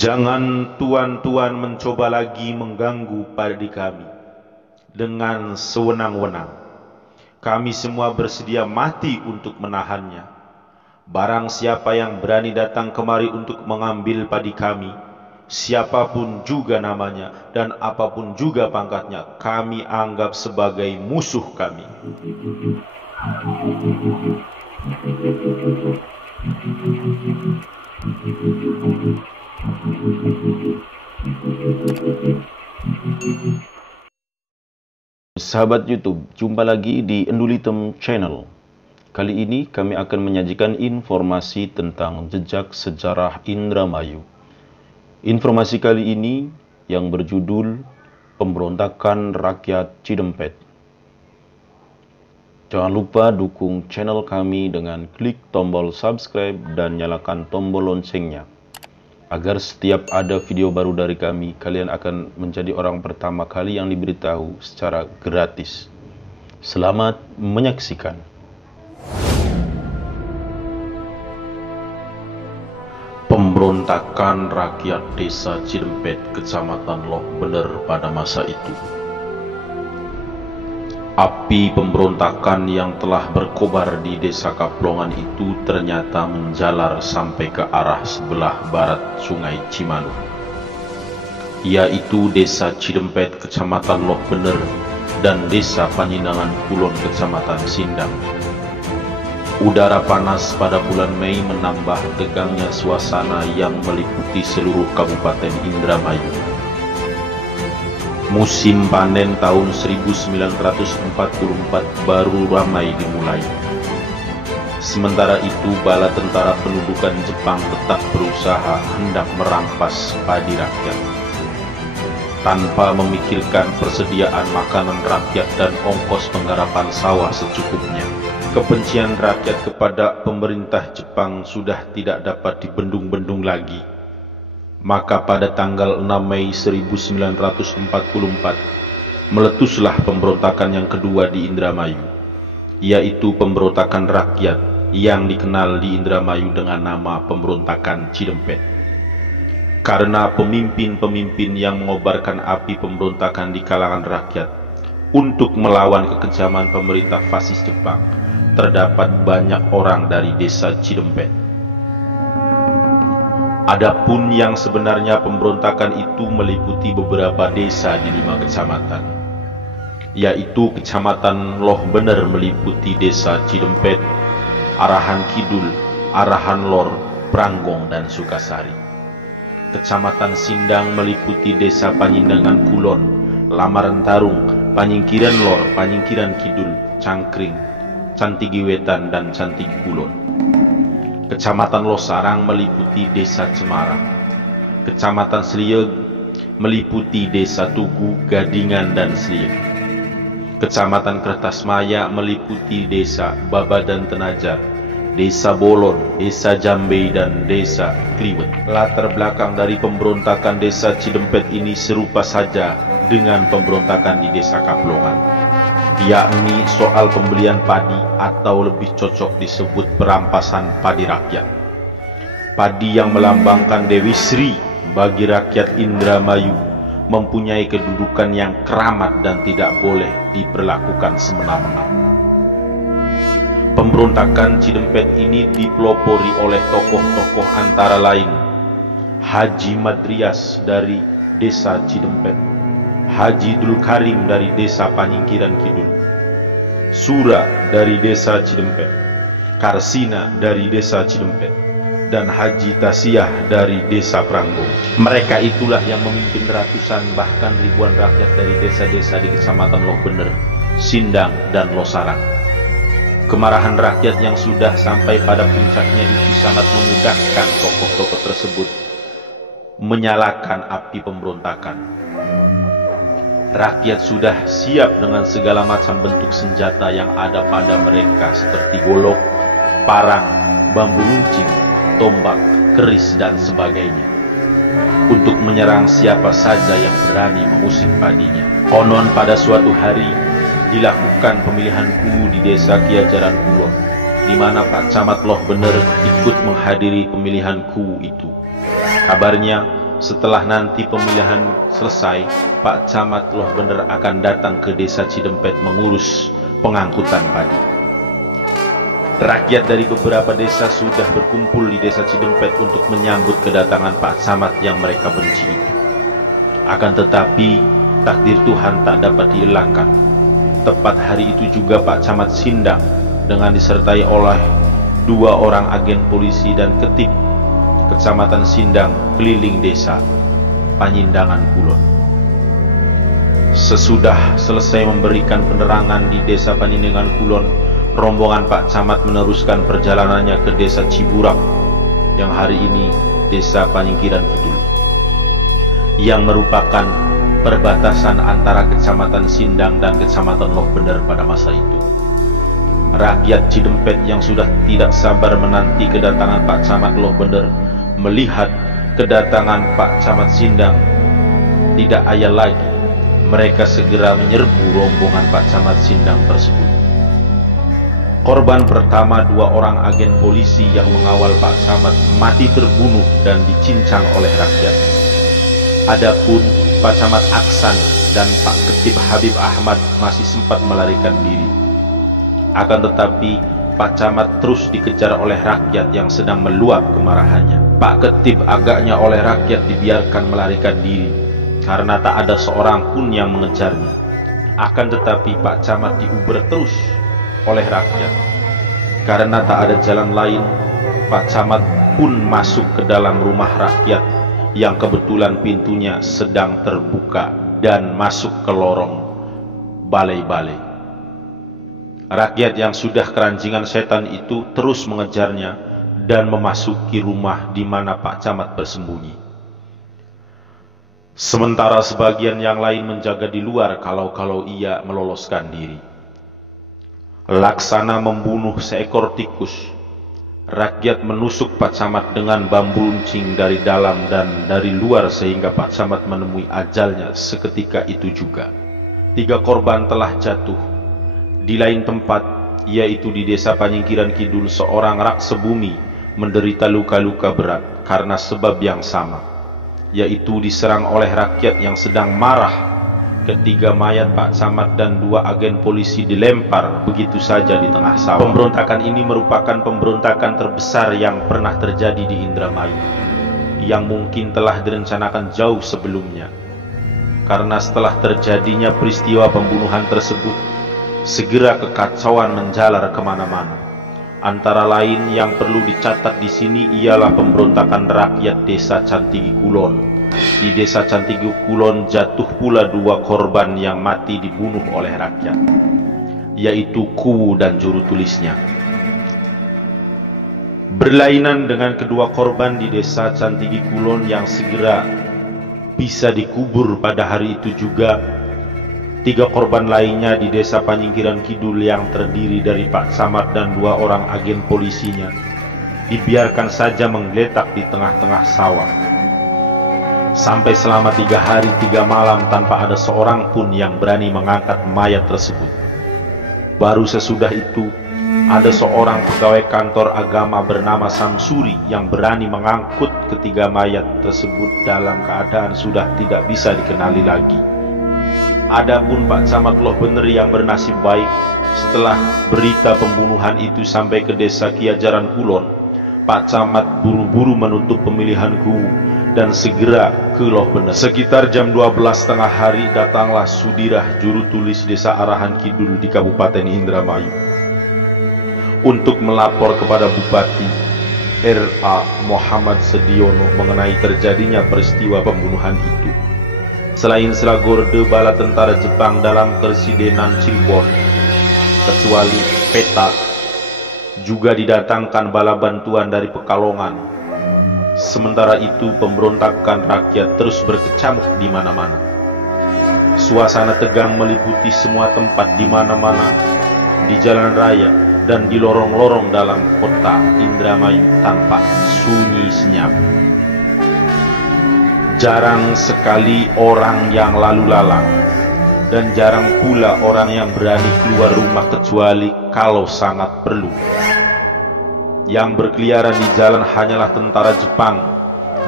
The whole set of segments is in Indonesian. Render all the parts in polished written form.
Jangan tuan-tuan mencoba lagi mengganggu padi kami dengan sewenang-wenang. Kami semua bersedia mati untuk menahannya. Barang siapa yang berani datang kemari untuk mengambil padi kami, siapapun juga namanya dan apapun juga pangkatnya, kami anggap sebagai musuh kami. Sahabat YouTube, jumpa lagi di Endulitem Channel. Kali ini kami akan menyajikan informasi tentang jejak sejarah Indramayu. Informasi kali ini yang berjudul Pemberontakan Rakyat Cidempet. Jangan lupa dukung channel kami dengan klik tombol subscribe dan nyalakan tombol loncengnya, agar setiap ada video baru dari kami, kalian akan menjadi orang pertama kali yang diberitahu secara gratis. Selamat menyaksikan. Pemberontakan rakyat desa Cidempet, kecamatan Loh Bener pada masa itu. Api pemberontakan yang telah berkobar di desa Kaplongan itu ternyata menjalar sampai ke arah sebelah barat Sungai Cimanuk, yaitu desa Cidempet, kecamatan Loh Bener, dan desa Panyindangan Kulon, kecamatan Sindang. Udara panas pada bulan Mei menambah tegangnya suasana yang meliputi seluruh Kabupaten Indramayu. Musim panen tahun 1944 baru ramai dimulai. Sementara itu, bala tentara pendudukan Jepang tetap berusaha hendak merampas padi rakyat. Tanpa memikirkan persediaan makanan rakyat dan ongkos penggarapan sawah secukupnya, kebencian rakyat kepada pemerintah Jepang sudah tidak dapat dibendung-bendung lagi. Maka pada tanggal 6 Mei 1944 meletuslah pemberontakan yang kedua di Indramayu, yaitu pemberontakan rakyat yang dikenal di Indramayu dengan nama Pemberontakan Cidempet. Karena pemimpin-pemimpin yang mengobarkan api pemberontakan di kalangan rakyat untuk melawan kekejaman pemerintah fasis Jepang, terdapat banyak orang dari desa Cidempet. Adapun yang sebenarnya pemberontakan itu meliputi beberapa desa di 5 kecamatan, yaitu Kecamatan Loh Bener meliputi desa Cidempet, Arahan Kidul, Arahan Lor, Pranggong, dan Sukasari. Kecamatan Sindang meliputi desa Panyindangan Kulon, Lamaran Tarung, Panyingkiran Lor, Panyingkiran Kidul, Cangkring, Cantigi Wetan, dan Cantigi Kulon. Kecamatan Losarang meliputi desa Cemarang. Kecamatan Slieg meliputi desa Tugu, Gadingan, dan Slieg. Kecamatan Kertasmaya meliputi desa Babadan Tenajar, desa Bolon, desa Jambe, dan desa Kliwet. Latar belakang dari pemberontakan desa Cidempet ini serupa saja dengan pemberontakan di desa Kaplongan, yakni soal pembelian padi atau lebih cocok disebut perampasan padi rakyat. Padi yang melambangkan Dewi Sri bagi rakyat Indramayu mempunyai kedudukan yang keramat dan tidak boleh diperlakukan semena-mena. Pemberontakan Cidempet ini dipelopori oleh tokoh-tokoh antara lain Haji Madrias dari desa Cidempet, Haji Dulkarim dari desa Panyingkiran Kidul, Sura dari desa Cidempet, Karsina dari desa Cidempet, dan Haji Tasiah dari desa Pranggong. Mereka itulah yang memimpin ratusan bahkan ribuan rakyat dari desa-desa di Kecamatan Loh Bener, Sindang, dan Losarang. Kemarahan rakyat yang sudah sampai pada puncaknya itu sangat memudahkan tokoh-tokoh tersebut menyalakan api pemberontakan. Rakyat sudah siap dengan segala macam bentuk senjata yang ada pada mereka seperti golok, parang, bambu runcing, tombak, keris, dan sebagainya, untuk menyerang siapa saja yang berani mengusik padinya. Konon pada suatu hari dilakukan pemilihan KU di desa Kiajaran Kulon, di mana Pak Camat Loh Bener ikut menghadiri pemilihan KU itu. Kabarnya setelah nanti pemilihan selesai, Pak Camat Loh Bener akan datang ke desa Cidempet mengurus pengangkutan padi. Rakyat dari beberapa desa sudah berkumpul di desa Cidempet untuk menyambut kedatangan Pak Camat yang mereka benci itu. Akan tetapi, takdir Tuhan tak dapat dielakkan. Tepat hari itu juga Pak Camat Sindang dengan disertai oleh 2 orang agen polisi dan ketip Kecamatan Sindang keliling desa Panyindangan Kulon. Sesudah selesai memberikan penerangan di desa Panyindangan Kulon, rombongan Pak Camat meneruskan perjalanannya ke desa Ciburak yang hari ini desa Panyingkiran Kidul, yang merupakan perbatasan antara Kecamatan Sindang dan Kecamatan Loh Bener pada masa itu. Rakyat Cidempet yang sudah tidak sabar menanti kedatangan Pak Camat Loh Bener melihat kedatangan Pak Camat Sindang tidak ayal lagi. Mereka segera menyerbu rombongan Pak Camat Sindang tersebut. Korban pertama 2 orang agen polisi yang mengawal Pak Camat mati terbunuh dan dicincang oleh rakyat. Adapun Pak Camat Aksan dan Pak Ketip Habib Ahmad masih sempat melarikan diri. Akan tetapi Pak Camat terus dikejar oleh rakyat yang sedang meluap kemarahannya. Pak Ketip agaknya oleh rakyat dibiarkan melarikan diri karena tak ada seorang pun yang mengejarnya. Akan tetapi Pak Camat diuber terus oleh rakyat. Karena tak ada jalan lain, Pak Camat pun masuk ke dalam rumah rakyat yang kebetulan pintunya sedang terbuka dan masuk ke lorong balai-balai. Rakyat yang sudah keranjingan setan itu terus mengejarnya dan memasuki rumah di mana Pak Camat bersembunyi. Sementara sebagian yang lain menjaga di luar kalau ia meloloskan diri. Laksana membunuh seekor tikus, rakyat menusuk Pak Camat dengan bambu runcing dari dalam dan dari luar sehingga Pak Camat menemui ajalnya seketika itu juga. 3 korban telah jatuh di lain tempat, yaitu di desa Panyingkiran Kidul. Seorang raksa bumi menderita luka-luka berat karena sebab yang sama, yaitu diserang oleh rakyat yang sedang marah. Ketiga mayat Pak Camat dan 2 agen polisi dilempar begitu saja di tengah sawah. Pemberontakan ini merupakan pemberontakan terbesar yang pernah terjadi di Indramayu, yang mungkin telah direncanakan jauh sebelumnya. Karena setelah terjadinya peristiwa pembunuhan tersebut, segera kekacauan menjalar kemana-mana. Antara lain yang perlu dicatat di sini ialah pemberontakan rakyat desa Cantigi Kulon. Di desa Cantigi Kulon jatuh pula 2 korban yang mati dibunuh oleh rakyat, yaitu Kuwu dan juru tulisnya. Berlainan dengan kedua korban di desa Cantigi Kulon yang segera bisa dikubur pada hari itu juga, 3 korban lainnya di desa Panyingkiran Kidul yang terdiri dari Pak Camat dan 2 orang agen polisinya dibiarkan saja menggeletak di tengah-tengah sawah sampai selama 3 hari 3 malam tanpa ada seorang pun yang berani mengangkat mayat tersebut. Baru sesudah itu ada seorang pegawai kantor agama bernama Samsuri yang berani mengangkut ketiga mayat tersebut dalam keadaan sudah tidak bisa dikenali lagi. Adapun Pak Camat Loh Bener yang bernasib baik, setelah berita pembunuhan itu sampai ke desa Kiajaran Kulon, Pak Camat buru-buru menutup pemilihan Kuwu dan segera ke Loh Bener. Sekitar jam 12.30 hari datanglah Sudirah, juru tulis desa Arahan Kidul di Kabupaten Indramayu, untuk melapor kepada Bupati R.A. Muhammad Sediono mengenai terjadinya peristiwa pembunuhan itu. Selain Selagorde bala tentara Jepang dalam Presidenan Cirebon, kecuali Peta, juga didatangkan bala bantuan dari Pekalongan. Sementara itu pemberontakan rakyat terus berkecamuk di mana-mana. Suasana tegang meliputi semua tempat di mana-mana, di jalan raya dan di lorong-lorong dalam kota Indramayu tampak sunyi senyap. Jarang sekali orang yang lalu lalang, dan jarang pula orang yang berani keluar rumah kecuali kalau sangat perlu. Yang berkeliaran di jalan hanyalah tentara Jepang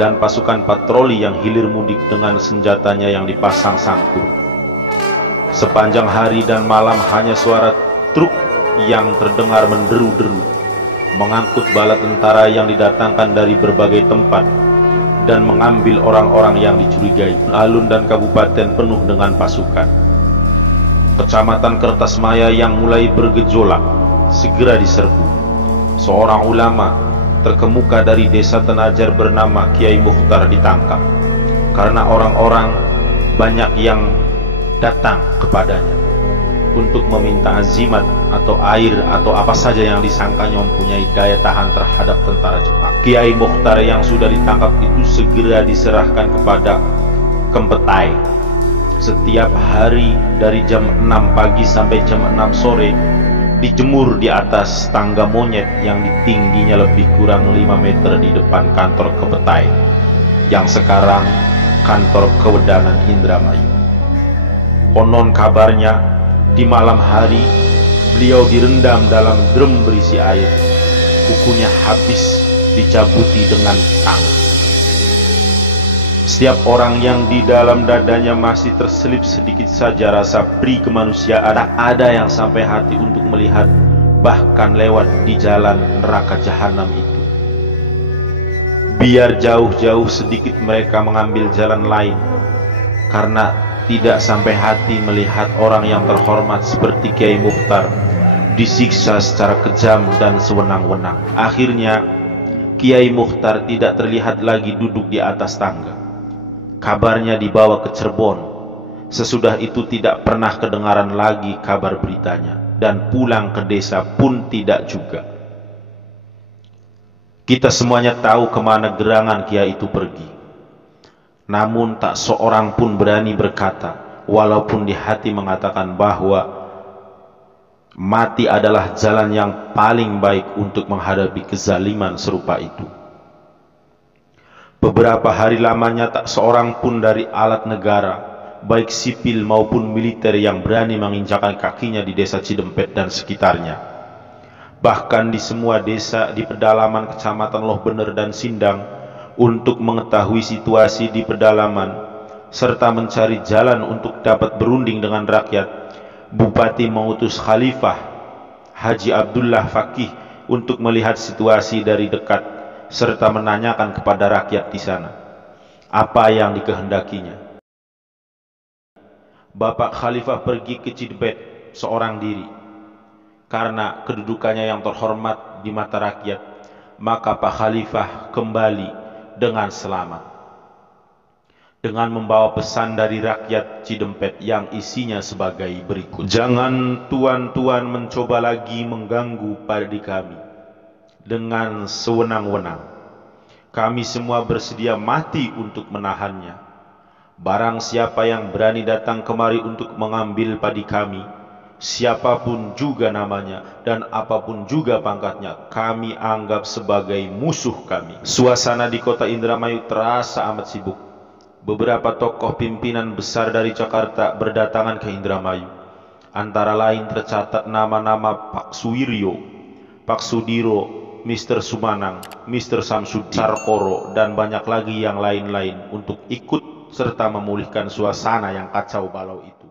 dan pasukan patroli yang hilir mudik dengan senjatanya yang dipasang sangkur. Sepanjang hari dan malam hanya suara truk yang terdengar menderu-deru, mengangkut bala tentara yang didatangkan dari berbagai tempat dan mengambil orang-orang yang dicurigai. Alun dan kabupaten penuh dengan pasukan. Kecamatan Kertasmaya yang mulai bergejolak segera diserbu. Seorang ulama terkemuka dari desa Tenajar bernama Kiai Mukhtar ditangkap karena orang-orang banyak yang datang kepadanya untuk meminta azimat atau air atau apa saja yang disangkanya mempunyai daya tahan terhadap tentara Jepang. Kiai Mukhtar yang sudah ditangkap itu segera diserahkan kepada Kempetai. Setiap hari dari jam 6 pagi sampai jam 6 sore dijemur di atas tangga monyet yang tingginya lebih kurang 5 meter di depan kantor Kempetai yang sekarang kantor Kewedangan Indramayu. Konon kabarnya di malam hari beliau direndam dalam drum berisi air, kukunya habis dicabuti dengan tang. Setiap orang yang di dalam dadanya masih terselip sedikit saja rasa pri kemanusiaan, ada yang sampai hati untuk melihat bahkan lewat di jalan neraka jahanam itu. Biar jauh-jauh sedikit mereka mengambil jalan lain, karena tidak sampai hati melihat orang yang terhormat seperti Kiai Mukhtar disiksa secara kejam dan sewenang-wenang. Akhirnya Kiai Mukhtar tidak terlihat lagi duduk di atas tangga. Kabarnya dibawa ke Cirebon. Sesudah itu tidak pernah kedengaran lagi kabar beritanya, dan pulang ke desa pun tidak juga. Kita semuanya tahu kemana gerangan Kiai itu pergi. Namun tak seorang pun berani berkata, walaupun di hati mengatakan bahwa mati adalah jalan yang paling baik untuk menghadapi kezaliman serupa itu. Beberapa hari lamanya tak seorang pun dari alat negara, baik sipil maupun militer, yang berani menginjakkan kakinya di desa Cidempet dan sekitarnya. Bahkan di semua desa di pedalaman kecamatan Loh Bener dan Sindang, untuk mengetahui situasi di pedalaman serta mencari jalan untuk dapat berunding dengan rakyat, Bupati mengutus Khalifah Haji Abdullah Fakih untuk melihat situasi dari dekat serta menanyakan kepada rakyat di sana apa yang dikehendakinya. Bapak Khalifah pergi ke Cidempet seorang diri karena kedudukannya yang terhormat di mata rakyat, maka Pak Khalifah kembali dengan selamat dengan membawa pesan dari rakyat Cidempet yang isinya sebagai berikut. Jangan tuan-tuan mencoba lagi mengganggu padi kami dengan sewenang-wenang. Kami semua bersedia mati untuk menahannya. Barang siapa yang berani datang kemari untuk mengambil padi kami, siapapun juga namanya dan apapun juga pangkatnya, kami anggap sebagai musuh kami. Suasana di kota Indramayu terasa amat sibuk. Beberapa tokoh pimpinan besar dari Jakarta berdatangan ke Indramayu. Antara lain tercatat nama-nama Pak Suwiryo, Pak Sudiro, Mr. Sumanang, Mr. Samsudin, Sarkoro, dan banyak lagi yang lain-lain untuk ikut serta memulihkan suasana yang kacau balau itu.